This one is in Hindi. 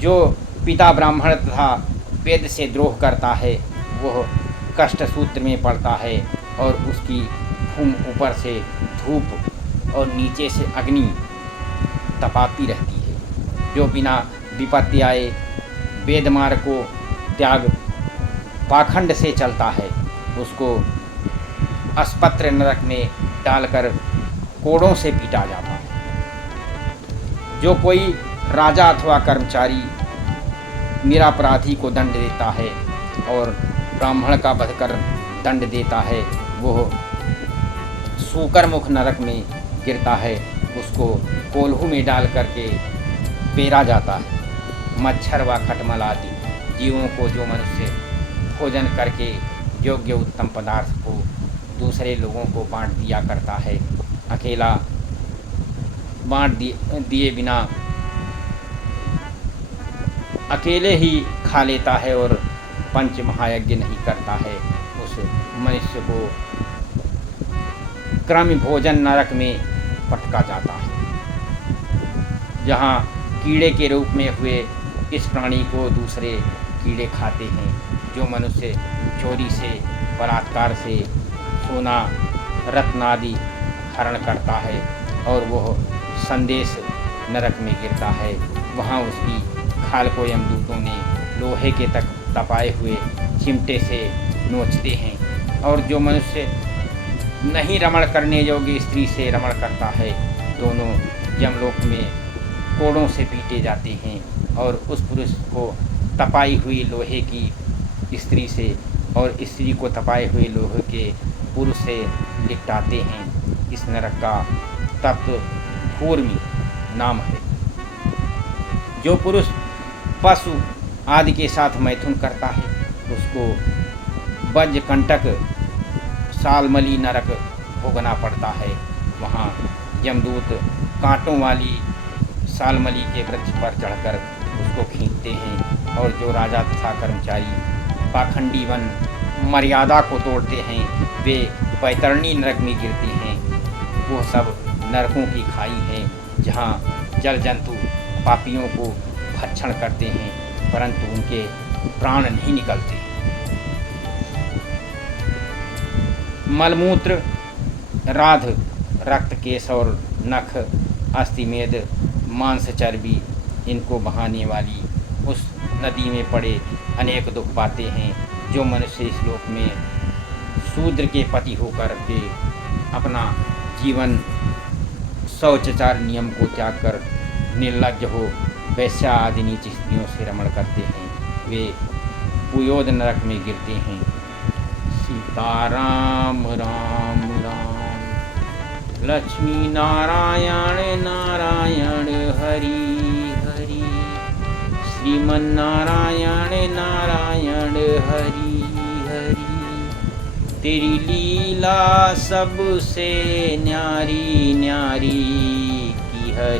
जो पिता ब्राह्मण तथा वेद से द्रोह करता है वह कष्ट सूत्र में पड़ता है और उसकी भूमि ऊपर से धूप और नीचे से अग्नि तपाती रहती है। जो बिना विपत्ति आए वेद मार्ग को त्याग पाखंड से चलता है उसको अस्पत्र नरक में डालकर कोड़ों से पीटा जाता है। जो कोई राजा अथवा कर्मचारी निरपराधी को दंड देता है और ब्राह्मण का वध कर दंड देता है वह सूकर मुख नरक में गिरता है। उसको कोल्हू में डाल करके पेरा जाता है। मच्छर व खटमल आदि जीवों को जो मनुष्य भोजन करके योग्य उत्तम पदार्थ को दूसरे लोगों को बांट दिया करता है, अकेला बांट दिए बिना अकेले ही खा लेता है और पंच महायज्ञ नहीं करता है, उस मनुष्य को क्रम भोजन नरक में पटका जाता है। जहाँ कीड़े के रूप में हुए इस प्राणी को दूसरे कीड़े खाते हैं। जो मनुष्य चोरी से बलात्कार से सोना रत्न आदि हरण करता है और वह संदेश नरक में गिरता है, वहाँ उसकी खाल को यमदूतों ने लोहे के तक तपाए हुए चिमटे से नोचते हैं। और जो मनुष्य नहीं रमण करने योग्य स्त्री से रमण करता है दोनों यमलोक में कोड़ों से पीटे जाते हैं और उस पुरुष को तपाई हुई लोहे की स्त्री से और स्त्री को तपाए हुए लोहे के पुरुष से लिपटाते हैं। इस नरक का तप्त भूर्मि नाम है। जो पुरुष पशु आदि के साथ मैथुन करता है उसको वज्र कंटक सालमली नरक भोगना पड़ता है। वहाँ यमदूत कांटों वाली सालमली के वृक्ष पर चढ़कर उसको खींचते हैं। और जो राजा तथा कर्मचारी पाखंडी वन मर्यादा को तोड़ते हैं वे बैतरणी नरक में गिरते हैं। वो सब नरकों की खाई है जहाँ जल जंतु पापियों को भक्षण करते हैं परंतु उनके प्राण नहीं निकलते। मलमूत्र राध रक्त केश और नख अस्थिमेद मांस चर्बी इनको बहाने वाली उस नदी में पड़े अनेक दुख पाते हैं। जो मनुष्य इस लोक में शूद्र के पति होकर के अपना जीवन शौचाचार नियम को त्याग कर निर्लज्ज हो वैश्या आदि नीच स्त्रियों से रमण करते हैं वे पुयोद नरक में गिरते हैं। सीताराम राम राम लक्ष्मी नारायण नारायण हरि हरि श्रीमन्नारायण नारायण हरि हरि। तेरी लीला सबसे न्यारी न्यारी की हरि।